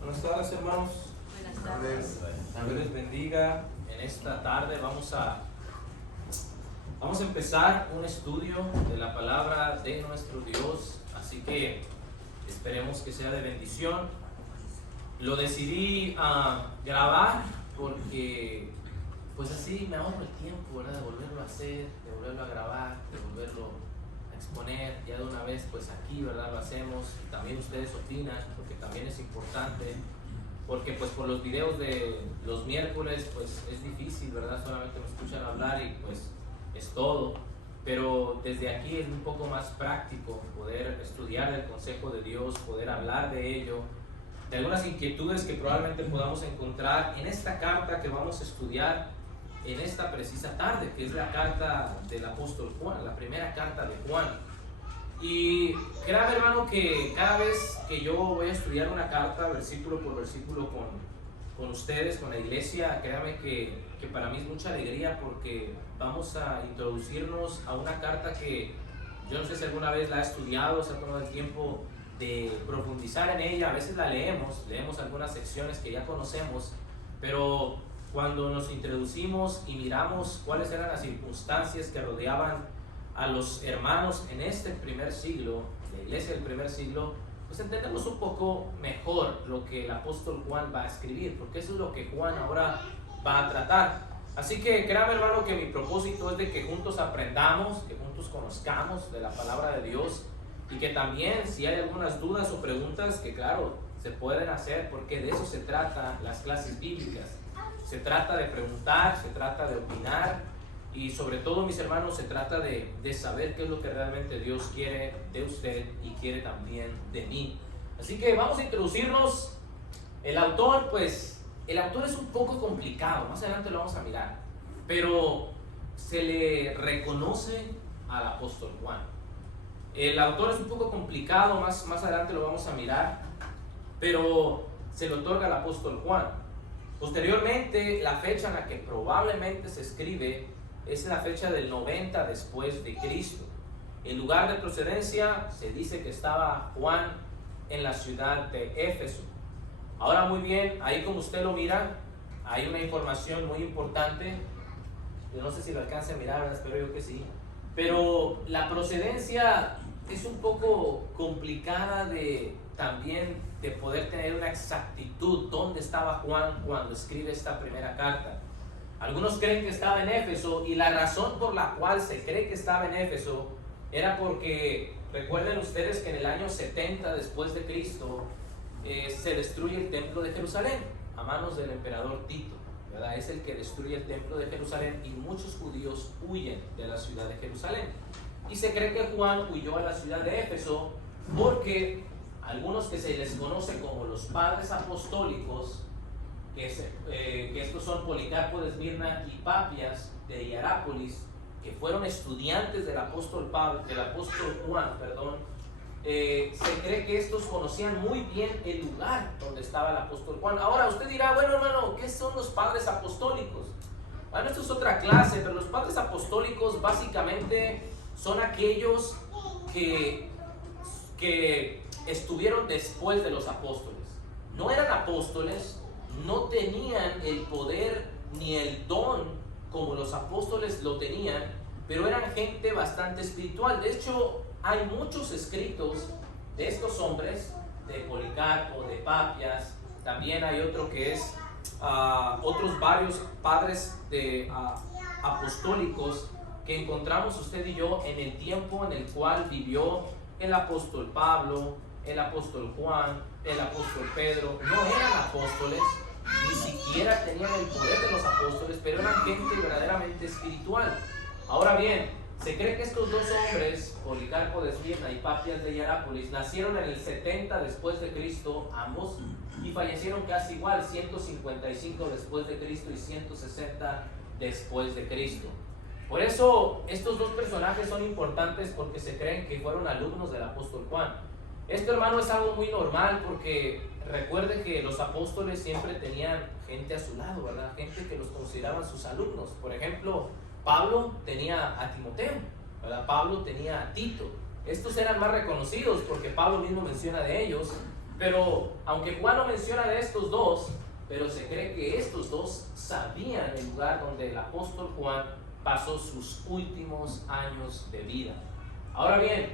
Buenas tardes, hermanos. Buenas tardes. Dios les bendiga. En esta tarde vamos a empezar un estudio de la palabra de nuestro Dios, así que esperemos que sea de bendición. Lo decidí grabar porque pues así me ahorro el tiempo, ¿verdad? De volverlo a hacer, de volverlo a grabar, de volverlo a exponer. Ya de una vez pues aquí, ¿verdad? Lo hacemos. También ustedes opinan, porque también es importante, porque pues por los videos de los miércoles pues es difícil, ¿verdad? Solamente me escuchan hablar y pues es todo. Pero desde aquí es un poco más práctico poder estudiar el consejo de Dios, poder hablar de ello, de algunas inquietudes que probablemente podamos encontrar en esta carta que vamos a estudiar en esta precisa tarde, que es la carta del apóstol Juan, la primera carta de Juan. Y créame, hermano, que cada vez que yo voy a estudiar una carta versículo por versículo con ustedes, con la iglesia, créame que para mí es mucha alegría, porque vamos a introducirnos a una carta que yo no sé si alguna vez la ha estudiado, se ha tomado el tiempo de profundizar en ella. A veces la leemos algunas secciones que ya conocemos, pero cuando nos introducimos y miramos cuáles eran las circunstancias que rodeaban a los hermanos en este primer siglo, la iglesia del primer siglo, pues entendemos un poco mejor lo que el apóstol Juan va a escribir, porque eso es lo que Juan ahora va a tratar. Así que créame, hermano, que mi propósito es de que juntos aprendamos, que juntos conozcamos de la palabra de Dios, y que también si hay algunas dudas o preguntas, que claro, se pueden hacer, porque de eso se trata las clases bíblicas. Se trata de preguntar, se trata de opinar, y sobre todo, mis hermanos, se trata de saber qué es lo que realmente Dios quiere de usted y quiere también de mí. Así que vamos a introducirnos. El autor, pues, el autor es un poco complicado, más adelante lo vamos a mirar, pero se le reconoce al apóstol Juan. El autor es un poco complicado, más adelante lo vamos a mirar, pero se le otorga al apóstol Juan. Posteriormente, la fecha en la que probablemente se escribe es la fecha del 90 después de Cristo. El lugar de procedencia se dice que estaba Juan en la ciudad de Éfeso. Ahora, muy bien, ahí como usted lo mira, hay una información muy importante. Yo no sé si lo alcance a mirar, espero yo que sí. Pero la procedencia es un poco complicada también de poder tener una exactitud dónde estaba Juan cuando escribe esta primera carta. Algunos creen que estaba en Éfeso, y la razón por la cual se cree que estaba en Éfeso era porque recuerden ustedes que en el año 70 después de Cristo se destruye el templo de Jerusalén a manos del emperador Tito, ¿verdad? Es el que destruye el templo de Jerusalén, y muchos judíos huyen de la ciudad de Jerusalén. Y se cree que Juan huyó a la ciudad de Éfeso porque algunos que se les conoce como los padres apostólicos, que estos son Policarpo de Esmirna y Papias de Hierápolis, que fueron estudiantes del apóstol Juan, se cree que estos conocían muy bien el lugar donde estaba el apóstol Juan. Ahora usted dirá, bueno, hermano, ¿qué son los padres apostólicos? Bueno, esto es otra clase, pero los padres apostólicos básicamente son aquellos que estuvieron después de los apóstoles. No eran apóstoles, no tenían el poder ni el don como los apóstoles lo tenían, pero eran gente bastante espiritual. De hecho, hay muchos escritos de estos hombres, de Policarpo, de Papias. También hay otro que es otros varios padres apostólicos que encontramos usted y yo en el tiempo en el cual vivió el apóstol Pablo, el apóstol Juan, el apóstol Pedro. No eran apóstoles, ni siquiera tenían el poder de los apóstoles, pero eran gente verdaderamente espiritual. Ahora bien, se cree que estos dos hombres, Policarpo de Esmirna y Papias de Hierápolis, nacieron en el 70 después de Cristo, ambos, y fallecieron casi igual, 155 después de Cristo y 160 después de Cristo. Por eso estos dos personajes son importantes, porque se creen que fueron alumnos del apóstol Juan. Esto, hermano, es algo muy normal, porque recuerde que los apóstoles siempre tenían gente a su lado, ¿verdad? Gente que los consideraban sus alumnos. Por ejemplo, Pablo tenía a Timoteo, ¿verdad? Pablo tenía a Tito. Estos eran más reconocidos porque Pablo mismo menciona de ellos, Pero aunque Juan no menciona de estos dos, pero se cree que estos dos sabían el lugar donde el apóstol Juan pasó sus últimos años de vida. Ahora bien,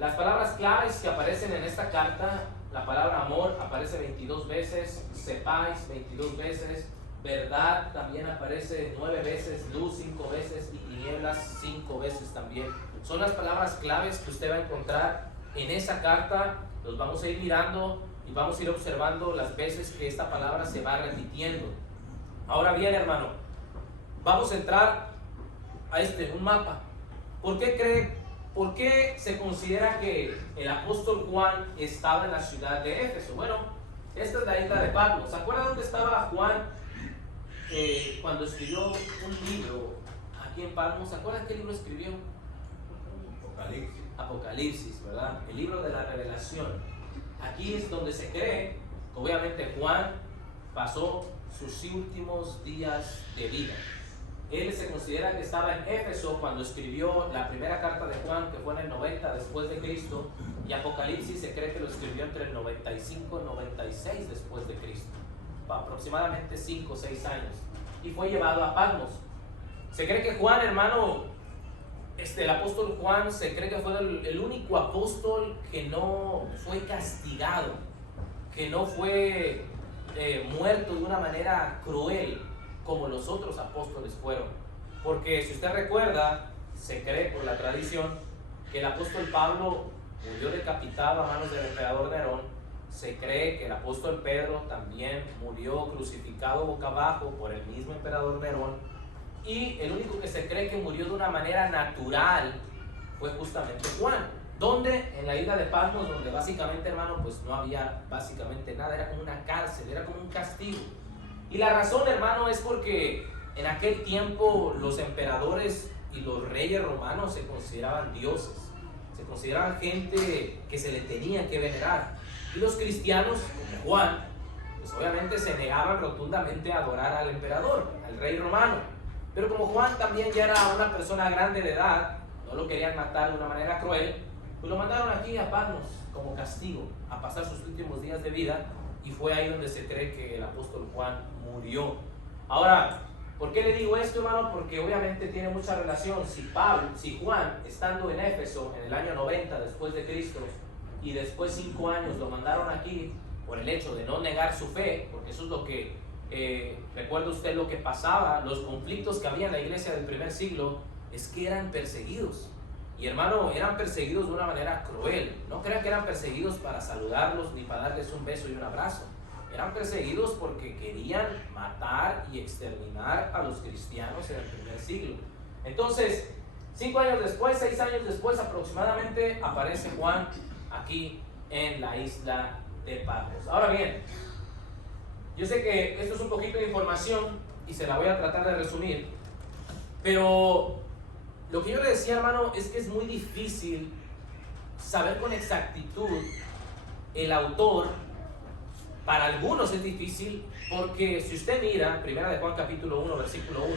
las palabras claves que aparecen en esta carta, la palabra amor aparece 22 veces, sepáis 22 veces, verdad también aparece 9 veces, luz 5 veces y tinieblas 5 veces también. Son las palabras claves que usted va a encontrar en esa carta. Los vamos a ir mirando y vamos a ir observando las veces que esta palabra se va repitiendo. Ahora bien, hermano, vamos a entrar a un mapa. ¿Por qué se considera que el apóstol Juan estaba en la ciudad de Éfeso? Bueno, esta es la isla de Patmos. ¿Se acuerdan dónde estaba Juan cuando escribió un libro aquí en Patmos? ¿Se acuerdan qué libro escribió? Apocalipsis, ¿verdad? El libro de la revelación. Aquí es donde se cree que obviamente Juan pasó sus últimos días de vida. Él se considera que estaba en Éfeso cuando escribió la primera carta de Juan, que fue en el 90 después de Cristo, y Apocalipsis se cree que lo escribió entre el 95 y 96 después de Cristo, aproximadamente 5 o 6 años, y fue llevado a Patmos. Se cree que Juan, hermano, el apóstol Juan, se cree que fue el único apóstol que no fue castigado, que no fue muerto de una manera cruel como los otros apóstoles fueron. Porque si usted recuerda, se cree por la tradición que el apóstol Pablo murió decapitado a manos del emperador Nerón. Se cree que el apóstol Pedro también murió crucificado boca abajo por el mismo emperador Nerón. Y el único que se cree que murió de una manera natural fue justamente Juan. ¿Dónde? En la isla de Patmos, donde básicamente, hermano, pues no había básicamente nada, era como una cárcel, era como un castigo. Y la razón, hermano, es porque en aquel tiempo los emperadores y los reyes romanos se consideraban dioses, se consideraban gente que se le tenía que venerar. Y los cristianos, como Juan, pues obviamente se negaban rotundamente a adorar al emperador, al rey romano. Pero como Juan también ya era una persona grande de edad, no lo querían matar de una manera cruel, pues lo mandaron aquí a Patmos como castigo, a pasar sus últimos días de vida, y fue ahí donde se cree que el apóstol Juan murió. Ahora, ¿por qué le digo esto, hermano? Porque obviamente tiene mucha relación. Si Juan, estando en Éfeso en el año 90 después de Cristo, y después 5 años lo mandaron aquí por el hecho de no negar su fe, porque eso es lo que recuerda usted lo que pasaba, los conflictos que había en la iglesia del primer siglo, es que eran perseguidos. Y hermano, eran perseguidos de una manera cruel. No crean que eran perseguidos para saludarlos ni para darles un beso y un abrazo. Eran perseguidos porque querían matar y exterminar a los cristianos en el primer siglo. Entonces, 5 años después, 6 años después aproximadamente, aparece Juan aquí en la isla de Patmos. Ahora bien, yo sé que esto es un poquito de información y se la voy a tratar de resumir, pero lo que yo le decía, hermano, es que es muy difícil saber con exactitud el autor. Para algunos es difícil porque si usted mira, primera de Juan capítulo 1, versículo 1,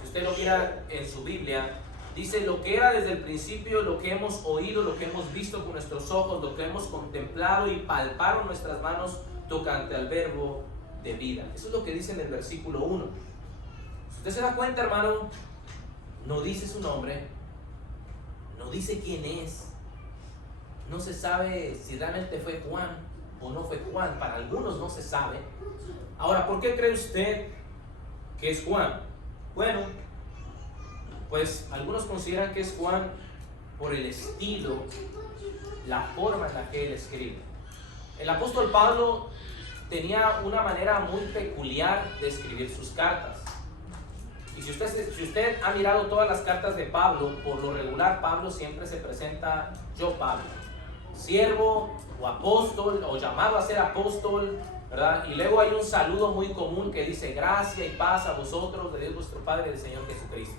si usted lo mira en su Biblia, dice: lo que era desde el principio, lo que hemos oído, lo que hemos visto con nuestros ojos, lo que hemos contemplado y palparon nuestras manos tocante al verbo de vida. Eso es lo que dice en el versículo 1. Si usted se da cuenta, hermano, no dice su nombre, no dice quién es, no se sabe si realmente fue Juan o no fue Juan. Para algunos no se sabe. Ahora, ¿por qué cree usted que es Juan? Bueno, pues algunos consideran que es Juan por el estilo, la forma en la que él escribe. El apóstol Pablo tenía una manera muy peculiar de escribir sus cartas. Y si usted ha mirado todas las cartas de Pablo, por lo regular Pablo siempre se presenta: yo Pablo, siervo o apóstol o llamado a ser apóstol, ¿verdad? Y luego hay un saludo muy común que dice: gracia y paz a vosotros de Dios vuestro Padre y del Señor Jesucristo.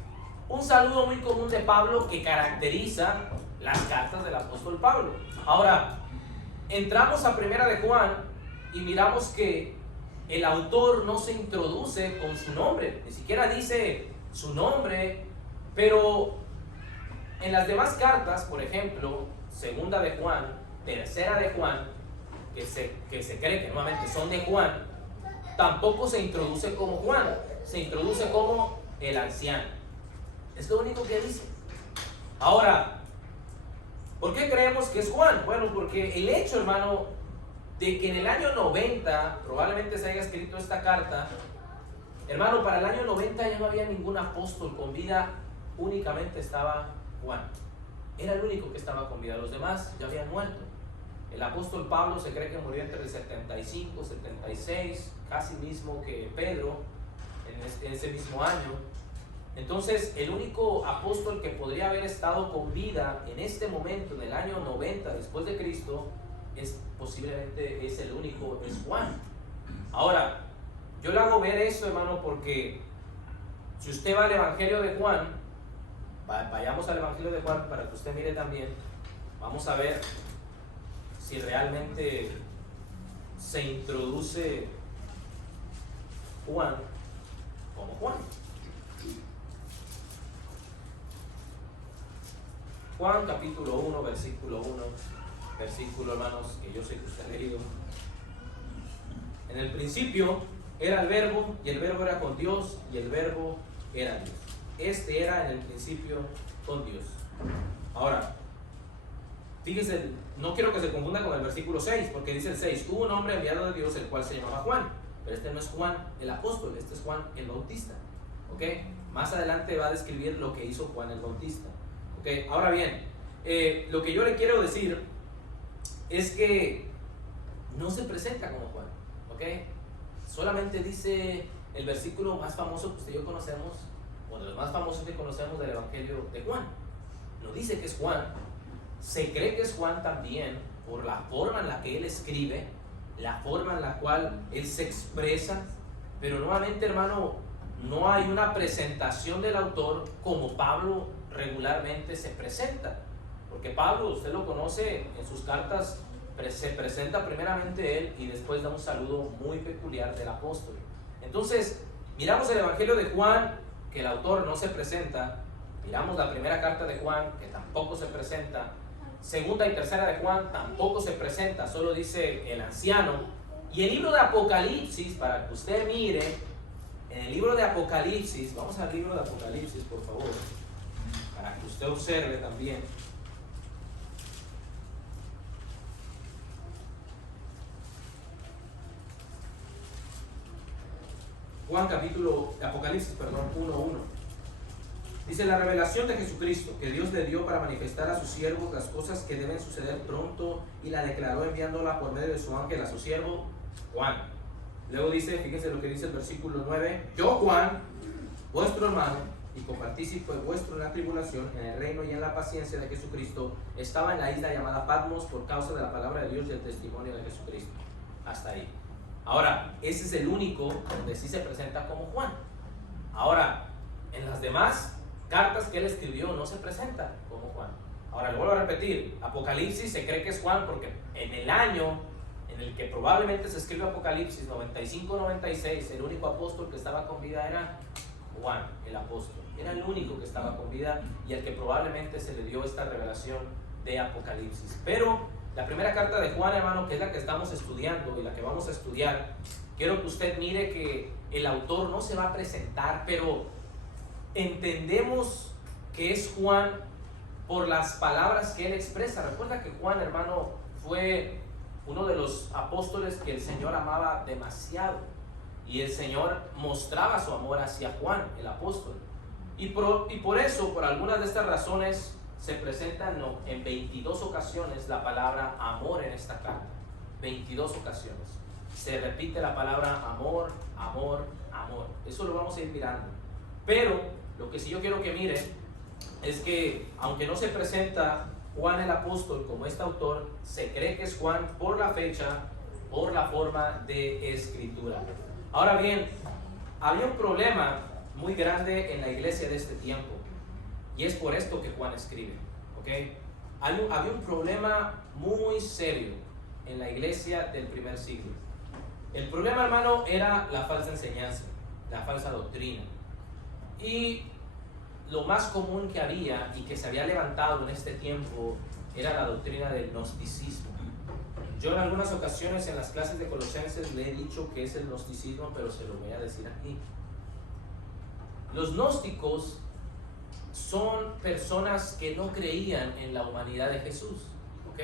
Un saludo muy común de Pablo que caracteriza las cartas del apóstol Pablo. Ahora, entramos a primera de Juan y miramos que el autor no se introduce con su nombre, ni siquiera dice su nombre, pero en las demás cartas, por ejemplo, segunda de Juan, tercera de Juan, que se cree que nuevamente son de Juan, tampoco se introduce como Juan, se introduce como el anciano. Es lo único que dice. Ahora, ¿por qué creemos que es Juan? Bueno, porque el hecho, hermano, de que en el año 90 probablemente se haya escrito esta carta, hermano, para el año 90 ya no había ningún apóstol con vida, únicamente estaba Juan. Era el único que estaba con vida, los demás ya habían muerto. El apóstol Pablo se cree que murió entre el 75, 76, casi mismo que Pedro, en ese mismo año. Entonces, el único apóstol que podría haber estado con vida en este momento, en el año 90 después de Cristo, posiblemente es el único, es Juan. Ahora, yo le hago ver esto, hermano, porque si usted va al Evangelio de Juan, vayamos al Evangelio de Juan para que usted mire también, vamos a ver si realmente se introduce Juan como Juan. Juan capítulo 1, versículo 1, versículo, hermanos, que yo sé que usted ha leído. En el principio era el verbo, y el verbo era con Dios, y el verbo era Dios. Este era en el principio con Dios. Ahora, fíjese, no quiero que se confunda con el versículo 6, porque dice el 6, hubo un hombre enviado de Dios, el cual se llamaba Juan, pero este no es Juan el apóstol, este es Juan el Bautista. ¿Ok? Más adelante va a describir lo que hizo Juan el Bautista. ¿Ok? Ahora bien, lo que yo le quiero decir es que no se presenta como Juan. ¿Ok? Solamente dice el versículo más famoso que usted y yo conocemos, o de los más famosos que conocemos del Evangelio de Juan. No dice que es Juan. Se cree que es Juan también por la forma en la que él escribe, la forma en la cual él se expresa, pero nuevamente, hermano, no hay una presentación del autor como Pablo regularmente se presenta, porque Pablo, usted lo conoce, en sus cartas se presenta primeramente él y después da un saludo muy peculiar del apóstol. Entonces, miramos el Evangelio de Juan, que el autor no se presenta, miramos la primera carta de Juan, que tampoco se presenta, segunda y tercera de Juan tampoco se presenta, solo dice el anciano. Y el libro de Apocalipsis, para que usted mire, en el libro de Apocalipsis, vamos al libro de Apocalipsis, por favor, para que usted observe también. Juan Apocalipsis 1:1. Dice: la revelación de Jesucristo, que Dios le dio para manifestar a sus siervos las cosas que deben suceder pronto, y la declaró enviándola por medio de su ángel a su siervo Juan. Luego dice, fíjense lo que dice el versículo 9: yo, Juan, vuestro hermano y copartícipe vuestro en la tribulación, en el reino y en la paciencia de Jesucristo, estaba en la isla llamada Patmos por causa de la palabra de Dios y el testimonio de Jesucristo. Hasta ahí. Ahora, ese es el único donde sí se presenta como Juan. Ahora, en las demás cartas que él escribió no se presenta como Juan. Ahora, le vuelvo a repetir, Apocalipsis se cree que es Juan porque en el año en el que probablemente se escribe Apocalipsis, 95-96, el único apóstol que estaba con vida era Juan, el apóstol. Era el único que estaba con vida y al que probablemente se le dio esta revelación de Apocalipsis. Pero la primera carta de Juan, hermano, que es la que estamos estudiando y la que vamos a estudiar, quiero que usted mire que el autor no se va a presentar, pero entendemos que es Juan por las palabras que él expresa. Recuerda que Juan, hermano, fue uno de los apóstoles que el Señor amaba demasiado, y el Señor mostraba su amor hacia Juan, el apóstol, y por eso, por algunas de estas razones, se presentan en 22 ocasiones la palabra amor en esta carta. 22 ocasiones se repite la palabra amor, amor, amor. Eso lo vamos a ir mirando, pero lo que sí yo quiero que mire es que aunque no se presenta Juan el apóstol como este autor, se cree que es Juan por la fecha, por la forma de escritura. Ahora bien, había un problema muy grande en la iglesia de este tiempo, y es por esto que Juan escribe, ¿ok? Había un problema muy serio en la iglesia del primer siglo. El problema, hermano, era la falsa enseñanza, la falsa doctrina. Y lo más común que había y que se había levantado en este tiempo era la doctrina del gnosticismo. Yo en algunas ocasiones en las clases de Colosenses le he dicho que es el gnosticismo, pero se lo voy a decir aquí. Los gnósticos son personas que no creían en la humanidad de Jesús, ¿ok?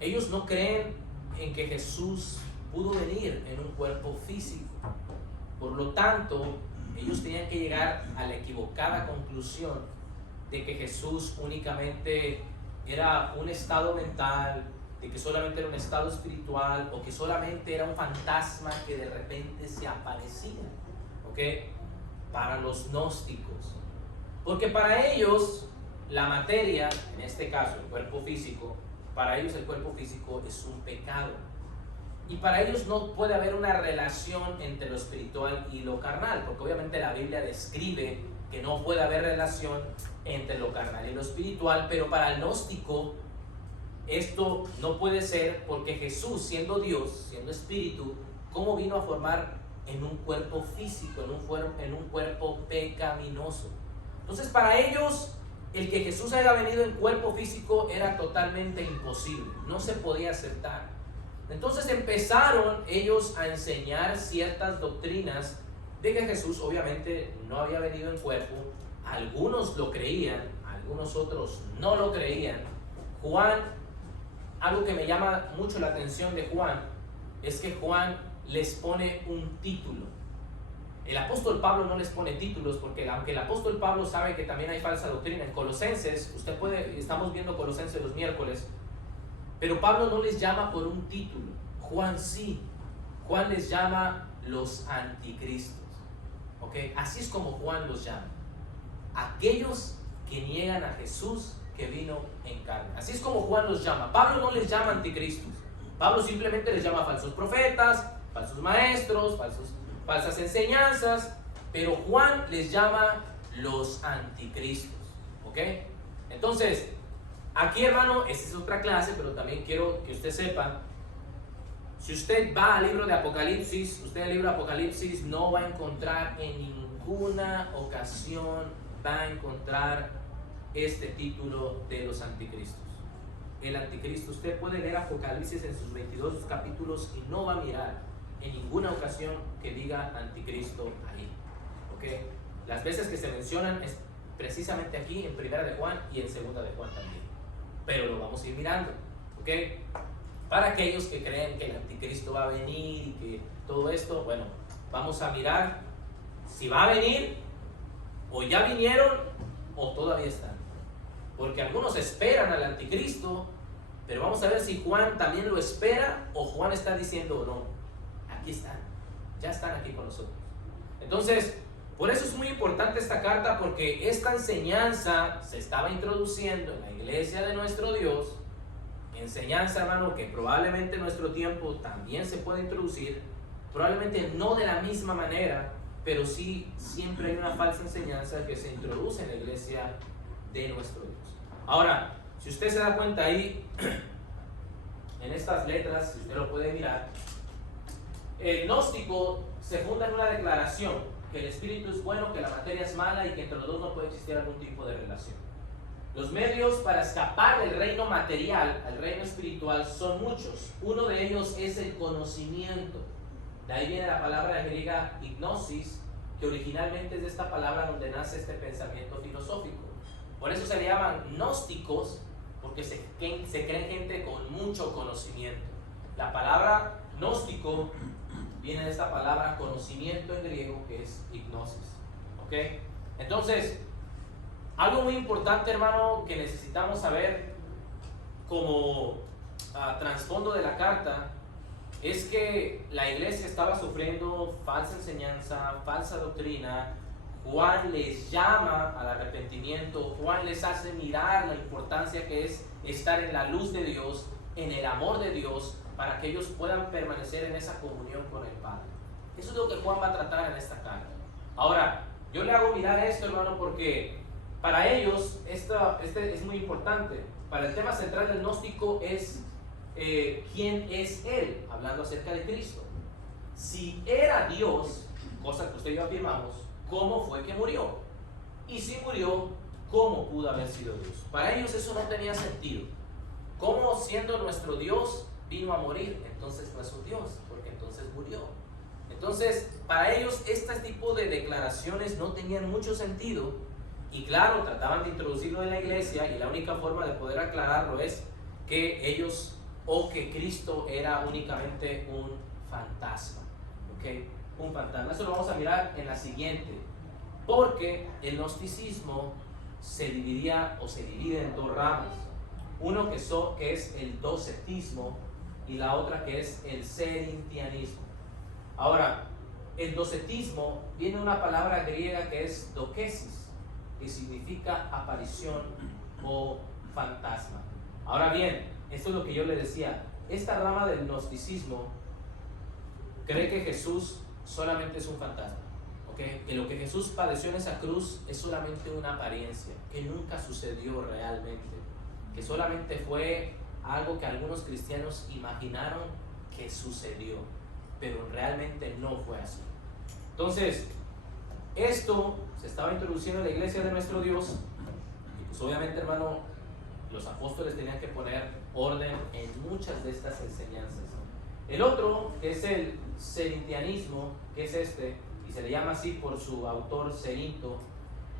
Ellos no creen en que Jesús pudo venir en un cuerpo físico. Por lo tanto, ellos tenían que llegar a la equivocada conclusión de que Jesús únicamente era un estado mental, de que solamente era un estado espiritual, o que solamente era un fantasma que de repente se aparecía, ¿ok? Para los gnósticos. Porque para ellos la materia, en este caso el cuerpo físico, para ellos el cuerpo físico es un pecado. Y para ellos no puede haber una relación entre lo espiritual y lo carnal, porque obviamente la Biblia describe que no puede haber relación entre lo carnal y lo espiritual, pero para el gnóstico esto no puede ser, porque Jesús, siendo Dios, siendo espíritu, ¿cómo vino a formar en un cuerpo físico, en un cuerpo pecaminoso? Entonces para ellos el que Jesús haya venido en cuerpo físico era totalmente imposible, no se podía aceptar. Entonces empezaron ellos a enseñar ciertas doctrinas de que Jesús obviamente no había venido en cuerpo. Algunos lo creían, algunos otros no lo creían. Juan, algo que me llama mucho la atención de Juan, es que Juan les pone un título. El apóstol Pablo no les pone títulos, porque aunque el apóstol Pablo sabe que también hay falsa doctrina, en Colosenses, estamos viendo Colosenses los miércoles, pero Pablo no les llama por un título. Juan sí. Juan les llama los anticristos, ¿ok? Así es como Juan los llama. Aquellos que niegan a Jesús que vino en carne. Así es como Juan los llama. Pablo no les llama anticristos. Pablo simplemente les llama falsos profetas, falsos maestros, falsas enseñanzas, pero Juan les llama los anticristos, ¿ok? Entonces, aquí, hermano, esta es otra clase, pero también quiero que usted sepa, si usted va al libro de Apocalipsis, usted en el libro de Apocalipsis no va a encontrar en ninguna ocasión, va a encontrar este título de los anticristos. El anticristo, usted puede leer Apocalipsis en sus 22 capítulos y no va a mirar en ninguna ocasión que diga anticristo ahí, ¿ok? Las veces que se mencionan es precisamente aquí en Primera de Juan y en Segunda de Juan también, pero lo vamos a ir mirando, ¿ok? Para aquellos que creen que el anticristo va a venir y que todo esto, bueno, vamos a mirar si va a venir, o ya vinieron, o todavía están, porque algunos esperan al anticristo, pero vamos a ver si Juan también lo espera, o Juan está diciendo no, aquí están, ya están aquí con nosotros. Entonces, por eso es muy importante esta carta, porque esta enseñanza se estaba introduciendo en la iglesia de nuestro Dios, enseñanza, hermano, que probablemente en nuestro tiempo también se puede introducir, probablemente no de la misma manera, pero sí siempre hay una falsa enseñanza que se introduce en la iglesia de nuestro Dios. Ahora, si usted se da cuenta ahí, en estas letras, si usted lo puede mirar, el gnóstico se funda en una declaración que el espíritu es bueno, que la materia es mala y que entre los dos no puede existir algún tipo de relación. Los medios para escapar del reino material al reino espiritual son muchos. Uno de ellos es el conocimiento. De ahí viene la palabra griega gnosis, que originalmente es de esta palabra donde nace este pensamiento filosófico. Por eso se le llaman gnósticos, porque se creen gente con mucho conocimiento. La palabra gnóstico viene de esta palabra conocimiento en griego, que es gnosis, ¿ok? Entonces, algo muy importante, hermano, que necesitamos saber como trasfondo de la carta, es que la iglesia estaba sufriendo falsa enseñanza, falsa doctrina. Juan les llama al arrepentimiento, Juan les hace mirar la importancia que es estar en la luz de Dios, en el amor de Dios, para que ellos puedan permanecer en esa comunión con el Padre. Eso es lo que Juan va a tratar en esta carta. Ahora, yo le hago mirar esto, hermano, porque para ellos este es muy importante. Para el tema central del gnóstico es quién es Él, hablando acerca de Cristo. Si era Dios, cosa que usted y yo afirmamos, ¿cómo fue que murió? Y si murió, ¿cómo pudo haber sido Dios? Para ellos eso no tenía sentido. ¿Cómo, siendo nuestro Dios, vino a morir, entonces no es un Dios, porque entonces murió. Entonces, para ellos este tipo de declaraciones no tenían mucho sentido, y claro, trataban de introducirlo en la iglesia, y la única forma de poder aclararlo es que ellos, o que Cristo era únicamente un fantasma, ¿ok? Un fantasma. Eso lo vamos a mirar en la siguiente, porque el gnosticismo se dividía o se divide en dos ramas. Uno que es el docetismo y la otra que es el serintianismo. Ahora, el docetismo viene de una palabra griega que es dokesis, que significa aparición o fantasma. Ahora bien, esto es lo que yo le decía, esta rama del gnosticismo cree que Jesús solamente es un fantasma, ¿okay? Que lo que Jesús padeció en esa cruz es solamente una apariencia, que nunca sucedió realmente, que solamente fue algo que algunos cristianos imaginaron que sucedió, pero realmente no fue así. Entonces, esto se estaba introduciendo en la iglesia de nuestro Dios, y pues obviamente, hermano, los apóstoles tenían que poner orden en muchas de estas enseñanzas. El otro, que es el serintianismo, que es y se le llama así por su autor Cerinto,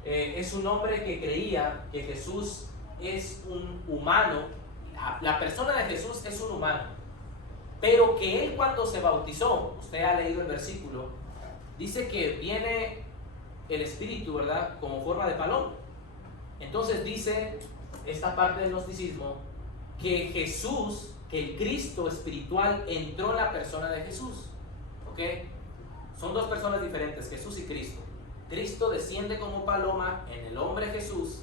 es un hombre que creía que Jesús es un humano, la persona de Jesús es un humano, pero que él cuando se bautizó, usted ha leído el versículo, dice que viene el Espíritu, ¿verdad?, como forma de paloma. Entonces dice esta parte del gnosticismo que Jesús, que el Cristo espiritual entró en la persona de Jesús, ¿ok? Son dos personas diferentes, Jesús y Cristo. Cristo desciende como paloma en el hombre Jesús.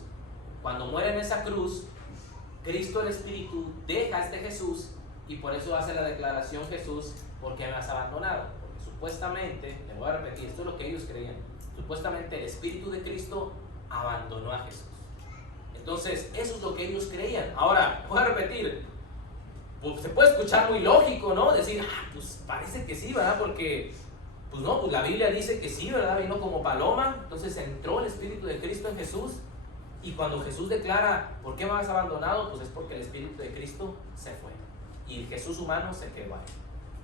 Cuando muere en esa cruz, Cristo el Espíritu deja a este Jesús, y por eso hace la declaración Jesús, porque me has abandonado. Porque supuestamente, le voy a repetir, esto es lo que ellos creían, supuestamente el Espíritu de Cristo abandonó a Jesús. Entonces, eso es lo que ellos creían. Ahora, voy a repetir, pues se puede escuchar muy lógico, ¿no? Decir, pues parece que sí, ¿verdad? Porque, pues no, pues la Biblia dice que sí, ¿verdad? Vino como paloma, entonces entró el Espíritu de Cristo en Jesús, y cuando Jesús declara, ¿por qué me has abandonado? Pues es porque el Espíritu de Cristo se fue, y el Jesús humano se quedó ahí.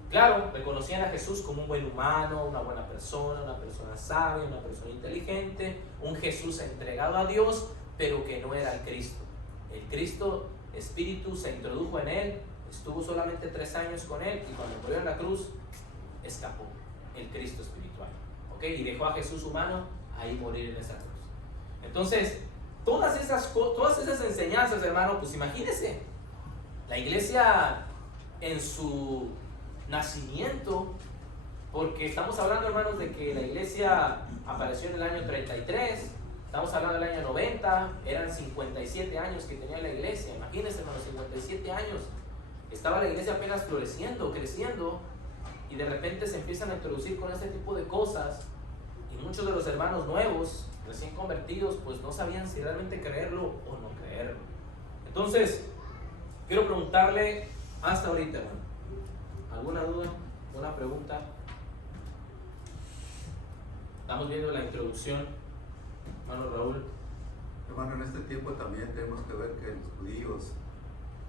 Claro, reconocían a Jesús como un buen humano, una buena persona, una persona sabia, una persona inteligente, un Jesús entregado a Dios, pero que no era el Cristo. El Cristo, Espíritu, se introdujo en él, estuvo solamente 3 años con él, y cuando murió en la cruz, escapó el Cristo espiritual, ¿ok? Y dejó a Jesús humano ahí morir en esa cruz. Entonces, todas esas enseñanzas, hermano, pues imagínense, la iglesia en su nacimiento, porque estamos hablando, hermanos, de que la iglesia apareció en el año 33, estamos hablando del año 90, eran 57 años que tenía la iglesia. Imagínense, hermanos, 57 años, estaba la iglesia apenas floreciendo, creciendo, y de repente se empiezan a introducir con este tipo de cosas, y muchos de los hermanos nuevos, recién convertidos, pues no sabían si realmente creerlo o no creerlo. Entonces, quiero preguntarle hasta ahorita, hermano, ¿alguna duda? ¿Alguna pregunta? Estamos viendo la introducción, hermano Raúl. Hermano, en este tiempo también tenemos que ver que los judíos,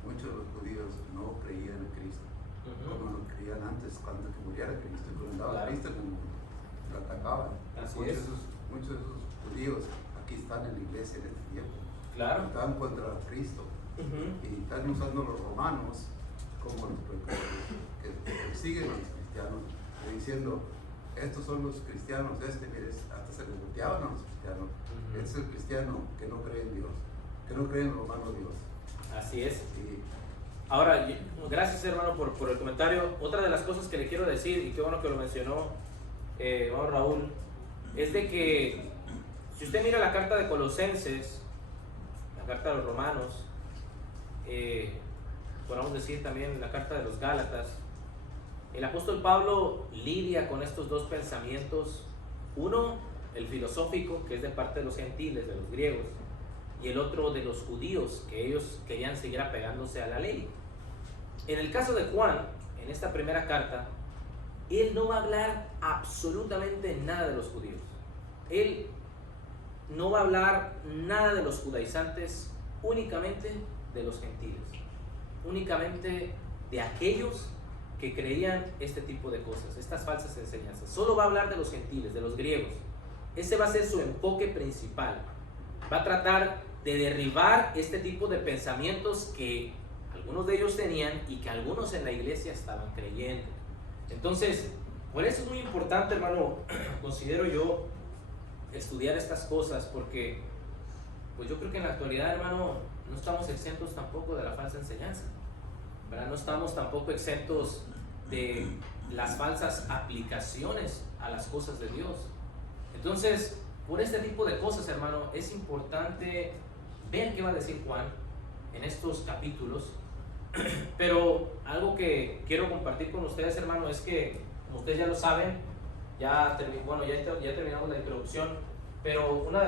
muchos de los judíos no creían en Cristo, como lo creían antes, cuando que muriera Cristo, y cuando andaba Cristo, como lo atacaban. Muchos de esos judíos aquí están en la iglesia en este tiempo. Claro. Están contra Cristo. Y están usando los romanos como los que siguen a los cristianos, diciendo, estos son los cristianos, mire, hasta se les volteaban a los cristianos. Este es el cristiano que no cree en Dios, que no cree en el romano Dios. Así es. Y ahora, gracias, hermano, por el comentario. Otra de las cosas que le quiero decir, y qué bueno que lo mencionó, hermano Raúl, es de que si usted mira la carta de Colosenses, la carta de los Romanos, podemos decir también la carta de los Gálatas, el apóstol Pablo lidia con estos dos pensamientos. Uno, el filosófico, que es de parte de los gentiles, de los griegos, y el otro de los judíos, que ellos querían seguir apegándose a la ley. En el caso de Juan, en esta primera carta, él no va a hablar absolutamente nada de los judíos. Él no va a hablar nada de los judaizantes, únicamente de los gentiles, únicamente de aquellos que creían este tipo de cosas, estas falsas enseñanzas. Solo va a hablar de los gentiles, de los griegos. Ese va a ser su enfoque principal. Va a tratar de derribar este tipo de pensamientos que algunos de ellos tenían y que algunos en la iglesia estaban creyendo. Entonces, por eso es muy importante, hermano, considero yo, estudiar estas cosas, porque pues yo creo que en la actualidad, hermano, no estamos exentos tampoco de la falsa enseñanza, ¿verdad? No estamos tampoco exentos de las falsas aplicaciones a las cosas de Dios. Entonces, por este tipo de cosas, hermano, es importante ver qué va a decir Juan en estos capítulos. Pero algo que quiero compartir con ustedes, hermano, es que, como ustedes ya lo saben, ya terminamos la introducción, pero una de